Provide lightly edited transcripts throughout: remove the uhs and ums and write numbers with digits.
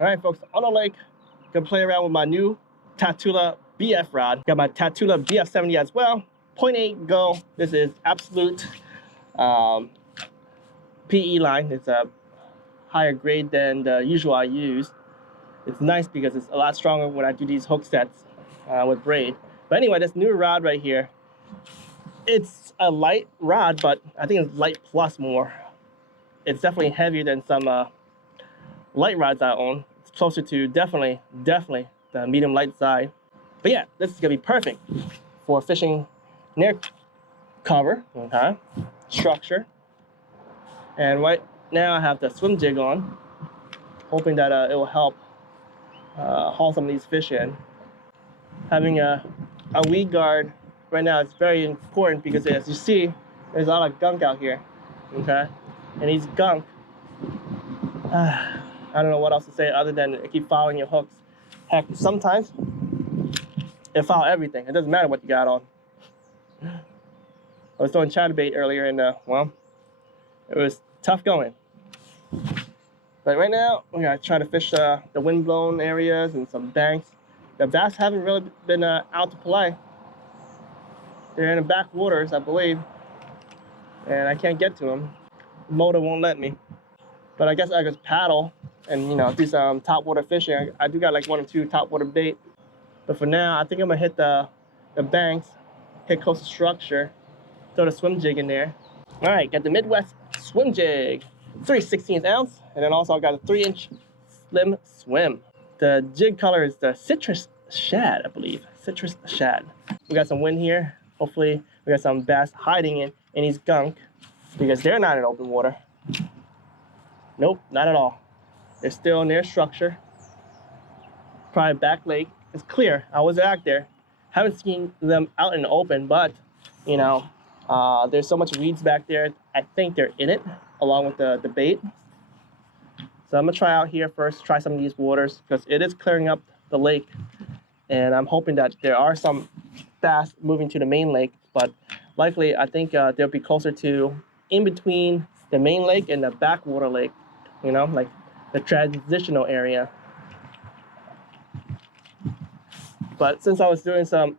All right, folks, on the lake, gonna play around with my new Tatula BF rod. Got my Tatula BF70 as well. 0.8 go. This is absolute PE line. It's a higher grade than the usual I use. It's nice because it's a lot stronger when I do these hook sets with braid. But anyway, this new rod right here, it's a light rod, but I think it's light plus more. It's definitely heavier than some light rods I own. It's closer to definitely the medium light side. But yeah, this is gonna be perfect for fishing near cover, okay, structure. And right now I have the SwimZ on, hoping that it will help haul some of these fish in. Having a weed guard right now is very important because as you see, there's a lot of gunk out here, okay? And these gunk, I don't know what else to say other than keep following your hooks. Heck, sometimes it follow everything. It doesn't matter what you got on. I was throwing chatterbait earlier and well, it was tough going. But right now, we're gonna try to fish the wind-blown areas and some banks. The bass haven't really been out to play. They're in the backwaters, I believe, and I can't get to them. The motor won't let me. But I guess I could paddle and do some topwater fishing. I do got like 1 or 2 topwater bait. But for now, I think I'm gonna hit the banks, hit coastal structure, throw the SwimZ in there. All right, got the Midwest SwimZ, 3/16 ounce, and then also I've got a 3-inch slim swim. The jig color is the citrus shad, I believe. Citrus shad. We got some wind here. Hopefully, we got some bass hiding in these gunk because they're not in open water. Nope, not at all. They're still near structure. Probably back lake. It's clear. I was out there. Haven't seen them out in the open, but there's so much weeds back there. I think they're in it along with the bait. So I'm gonna try out here first, try some of these waters because it is clearing up the lake. And I'm hoping that there are some bass moving to the main lake, but likely I think they'll be closer to in between the main lake and the backwater lake, like the transitional area. But since I was doing some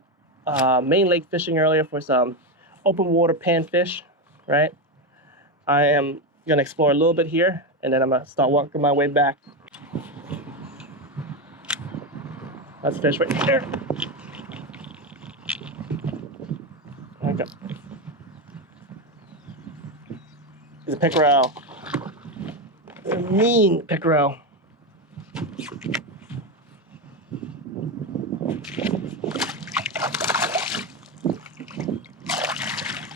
main lake fishing earlier for some open water panfish, right? I am gonna explore a little bit here and then I'm gonna start walking my way back. That's a fish right there. Okay. It's a pickerel. It's a mean pickerel.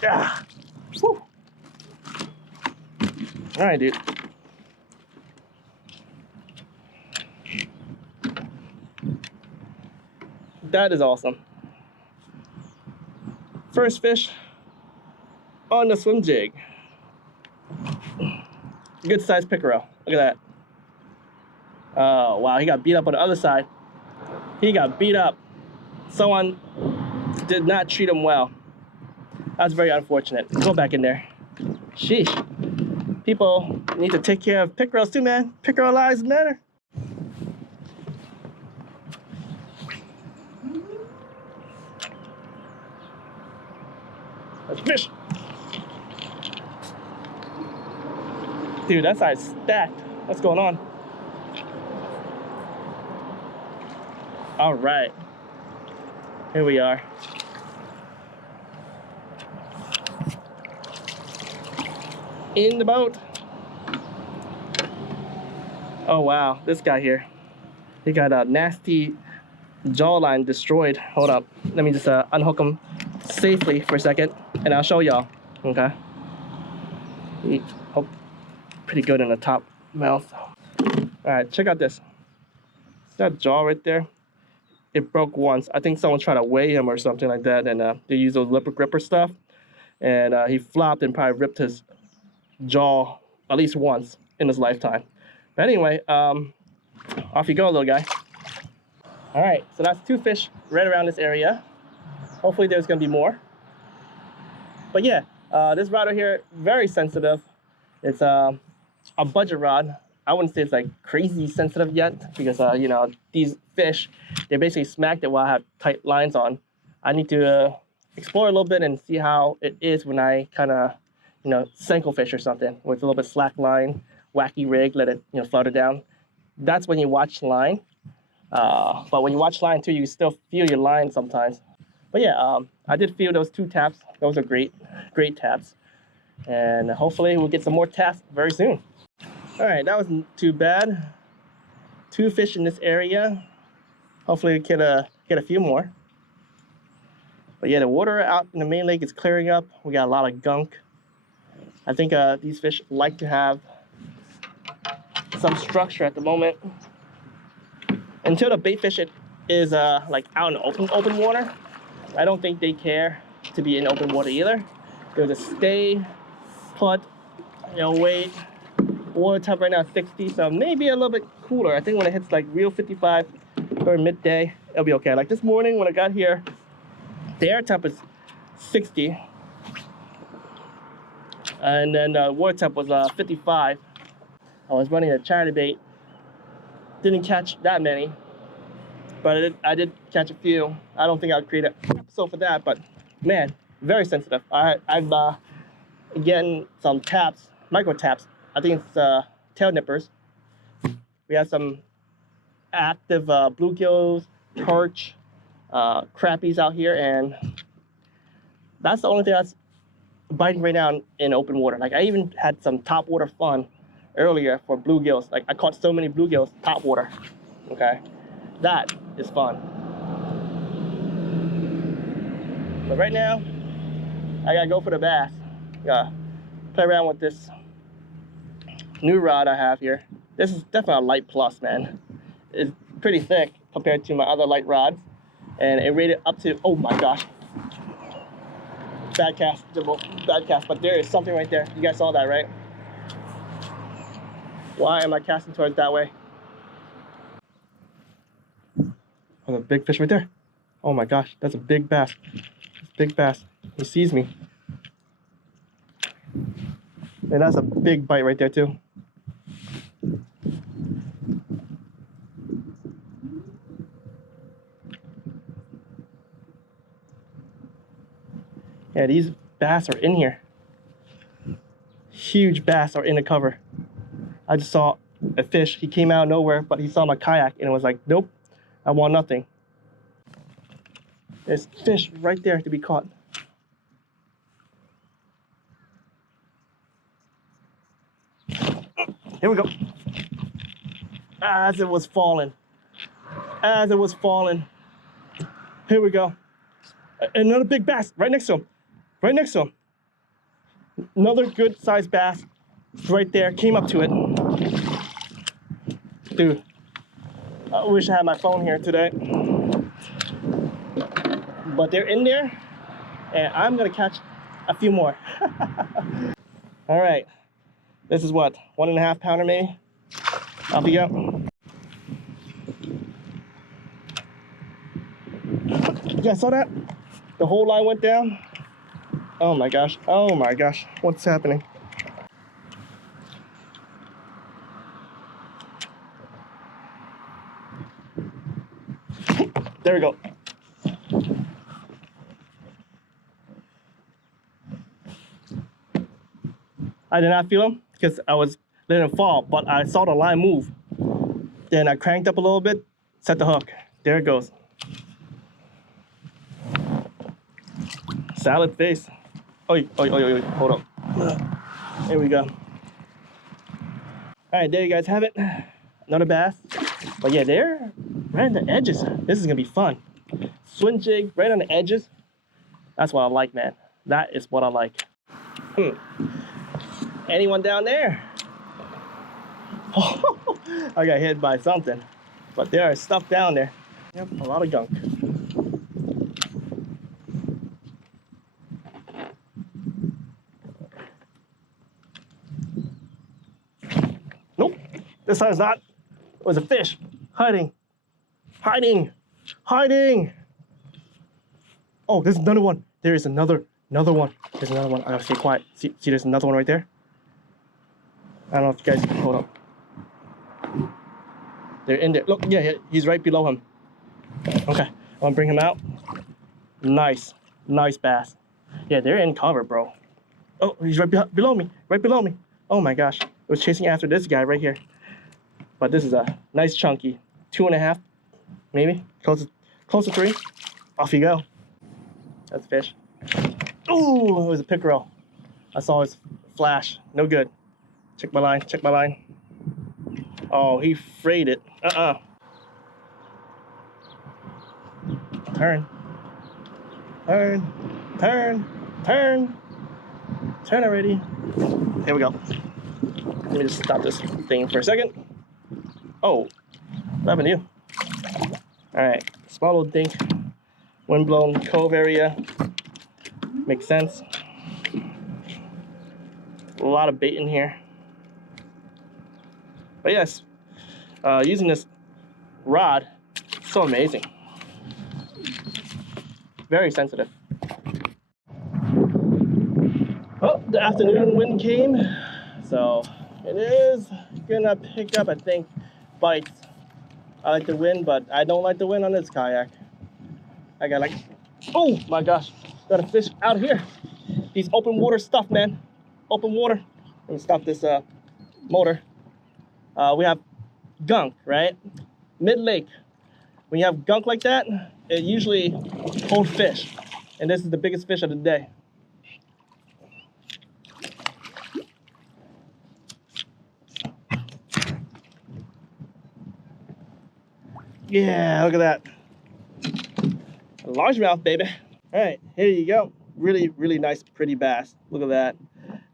Yeah. Woo. All right, dude. That is awesome. First fish on the SwimZ. Good sized pickerel. Look at that. Oh, wow. He got beat up on the other side. He got beat up. Someone did not treat him well. That's very unfortunate. Go back in there. Sheesh. People need to take care of pickerels too, man. Pickerel lives matter. Let's fish. Dude, that side's stacked. What's going on? All right. Here we are. In the boat. Oh wow, this guy here. He got a nasty jawline destroyed. Hold up. Let me just unhook him safely for a second and I'll show y'all. Okay. He hope pretty good in the top mouth. Alright, check out this. See that jaw right there? It broke once. I think someone tried to weigh him or something like that, and they used those lip gripper stuff. And he flopped and probably ripped his jaw at least once in his lifetime. But anyway, off you go, little guy. All right, so that's 2 fish right around this area. Hopefully there's gonna be more. But yeah, this rod right here, very sensitive. It's a budget rod. I wouldn't say it's like crazy sensitive yet because you know, these fish, they basically smacked it while I have tight lines on. I need to explore a little bit and see how it is when I kind of, you know, Senko fish or something with a little bit slack line, wacky rig, let it, you know, flutter down. That's when you watch line. But when you watch line too, you still feel your line sometimes. But yeah, I did feel those 2 taps. Those are great taps. And hopefully we'll get some more taps very soon. All right, that wasn't too bad. 2 fish in this area. Hopefully we get a few more. But yeah, the water out in the main lake is clearing up. We got a lot of gunk. I think these fish like to have some structure at the moment. Until the bait fish is like out in open water, I don't think they care to be in open water either. They'll just stay put, you know, wait. Water temp right now is 60, so maybe a little bit cooler. I think when it hits like real 55 or midday, it'll be okay. Like this morning when I got here, the air temp is 60, and then the water temp was 55. I was running a charity bait, didn't catch that many, but I did catch a few. I don't think I'll create an episode for that, but man, very sensitive. I've getting some taps, micro taps. I think it's tail nippers. We have some active bluegills, perch, crappies out here, and that's the only thing that's biting right now in open water. Like I even had some top water fun earlier for bluegills. Like I caught so many bluegills top water. Okay, that is fun. But right now, I gotta go for the bass. Gotta play around with this new rod I have here. This is definitely a light plus, man. It's pretty thick compared to my other light rods, and it rated up to, oh my gosh, bad cast, bad cast, but there is something right there. You guys saw that, right? Why am I casting towards that way? Oh, the big fish right there. Oh my gosh, that's a big bass. Big bass. He sees me. And that's a big bite right there too. Yeah, these bass are in here. Huge bass are in the cover. I just saw a fish. He came out of nowhere, but he saw my kayak and it was like, nope, I want nothing. There's fish right there to be caught. Here we go. As it was falling. As it was falling. Here we go. Another big bass right next to him. Right next to him. Another good sized bass right there. Came up to it. Dude, I wish I had my phone here today. But they're in there, and I'm gonna catch a few more. All right, this is what, 1.5 pounder maybe? I'll be up. You guys saw that? The whole line went down. Oh my gosh, oh my gosh, what's happening? There we go. I did not feel him because I was letting him fall, but I saw the line move. Then I cranked up a little bit, set the hook. There it goes. Salad face. Oi, oi, oi, oi, hold up. Here we go. All right, there you guys have it. Another bass. But yeah, they're right on the edges. This is gonna be fun. Swim jig right on the edges. That's what I like, man. That is what I like. Anyone down there? Oh, I got hit by something. But there is stuff down there. Yep, a lot of gunk. Nope, this time's not. It was a fish hiding. Hiding. Hiding. Oh, there's another one. There is another one. There's another one. I gotta stay quiet. See, there's another one right there. I don't know if you guys can hold up. They're in there. Look, yeah, he's right below him. Okay, I'm gonna bring him out. Nice bass. Yeah, they're in cover, bro. Oh, he's right below me, right below me. Oh my gosh, I was chasing after this guy right here. But this is a nice chunky, 2.5, maybe, close to 3. Off you go. That's a fish. Ooh, it was a pickerel. I saw his flash, no good. Check my line. Oh, he frayed it. Turn already. Here we go. Let me just stop this thing for a second. Oh, what happened to you? All right, small little dink, windblown cove area. Makes sense. A lot of bait in here. But yes, using this rod, so amazing. Very sensitive. Oh, the afternoon wind came, so it is gonna pick up, I think, bites. I like the wind, but I don't like the wind on this kayak. I got like, oh my gosh, got a fish out here. These open water stuff, man. Open water. Let me stop this motor. We have gunk, right? Mid-lake. When you have gunk like that, it usually holds fish. And this is the biggest fish of the day. Yeah, look at that. A largemouth, baby. All right, here you go. Really nice, pretty bass. Look at that.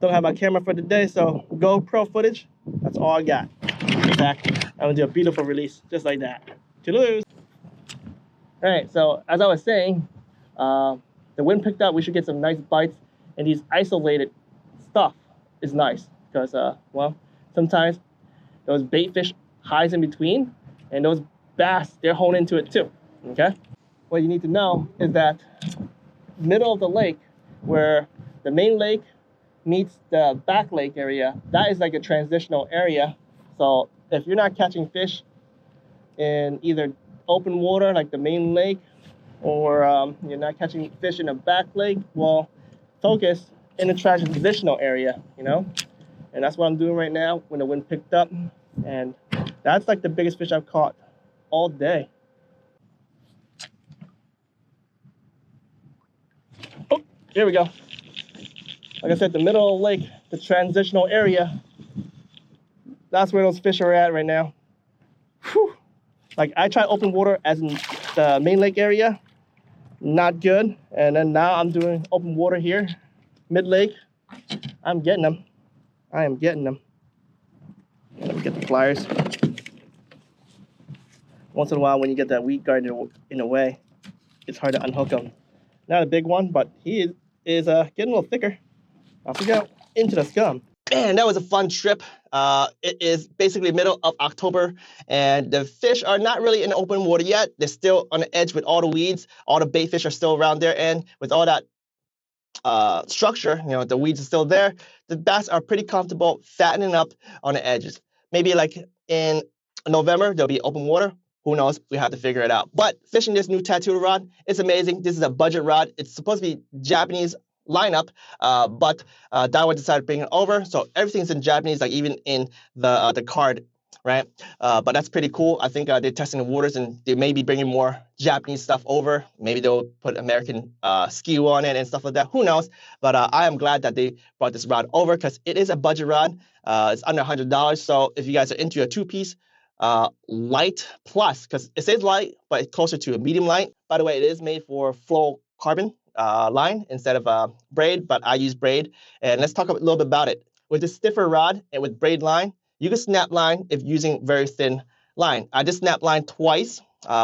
Don't have my camera for today, so GoPro footage, that's all I got. In fact, I'm gonna do a beautiful release, just like that. Toodaloo. All right, so as I was saying, the wind picked up. We should get some nice bites, and these isolated stuff is nice because, well, sometimes those bait fish hides in between, and those bass, they're honed into it too, okay? What you need to know is that middle of the lake, where the main lake meets the back lake area, that is like a transitional area. So if you're not catching fish in either open water like the main lake, or you're not catching fish in a back lake, well, focus in the transitional area, you know? And that's what I'm doing right now when the wind picked up. And that's like the biggest fish I've caught all day. Oh, here we go. Like I said, the middle of the lake, the transitional area, that's where those fish are at right now. Whew. Like I tried open water as in the main lake area, not good. And then now I'm doing open water here, mid-lake. I'm getting them. I am getting them. Let me get the pliers. Once in a while when you get that weed guard in the way, it's hard to unhook him. Not a big one, but he is getting a little thicker. Off we go, into the scum. Man, that was a fun trip. It is basically middle of October, and the fish are not really in open water yet. They're still on the edge with all the weeds. All the bait fish are still around there, and with all that structure, you know, the weeds are still there. The bass are pretty comfortable fattening up on the edges. Maybe like in November, there'll be open water. Who knows? We have to figure it out. But fishing this new Tatula rod, it's amazing. This is a budget rod. It's supposed to be Japanese lineup, but Daiwa decided to bring it over. So everything's in Japanese, like even in the card, right? But that's pretty cool. I think they're testing the waters, and they may be bringing more Japanese stuff over. Maybe they'll put American skew on it and stuff like that. Who knows? But I am glad that they brought this rod over because it is a budget rod. It's under $100. So if you guys are into a two-piece, light plus, because it says light, but it's closer to a medium light. By the way, it is made for fluorocarbon line instead of braid, but I use braid. And let's talk a little bit about it. With this stiffer rod and with braid line, you can snap line if using very thin line. I just snapped line twice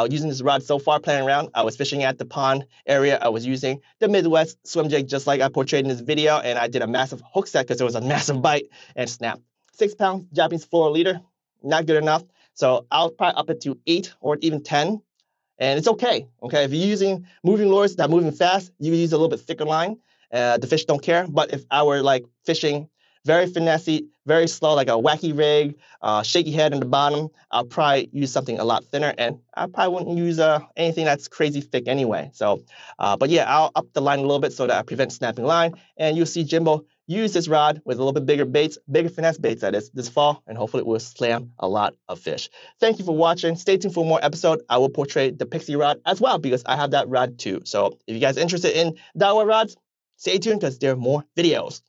using this rod so far playing around. I was fishing at the pond area. I was using the Midwest swim jig just like I portrayed in this video, and I did a massive hook set because there was a massive bite and snapped. 6 pound Japanese fluoroliter, not good enough. So I'll probably up it to 8 or even 10. And it's okay. Okay, if you're using moving lures that are moving fast, you can use a little bit thicker line. The fish don't care. But if I were like fishing very finesse, very slow, like a wacky rig, shaky head in the bottom, I'll probably use something a lot thinner, and I probably wouldn't use anything that's crazy thick anyway. So, but yeah, I'll up the line a little bit so that I prevent snapping line, and you'll see Jimbo use this rod with a little bit bigger baits, bigger finesse baits that is, this fall, and hopefully it will slam a lot of fish. Thank you for watching. Stay tuned for more episode. I will portray the Pixie rod as well because I have that rod too. So if you guys are interested in Daiwa rods, stay tuned because there are more videos.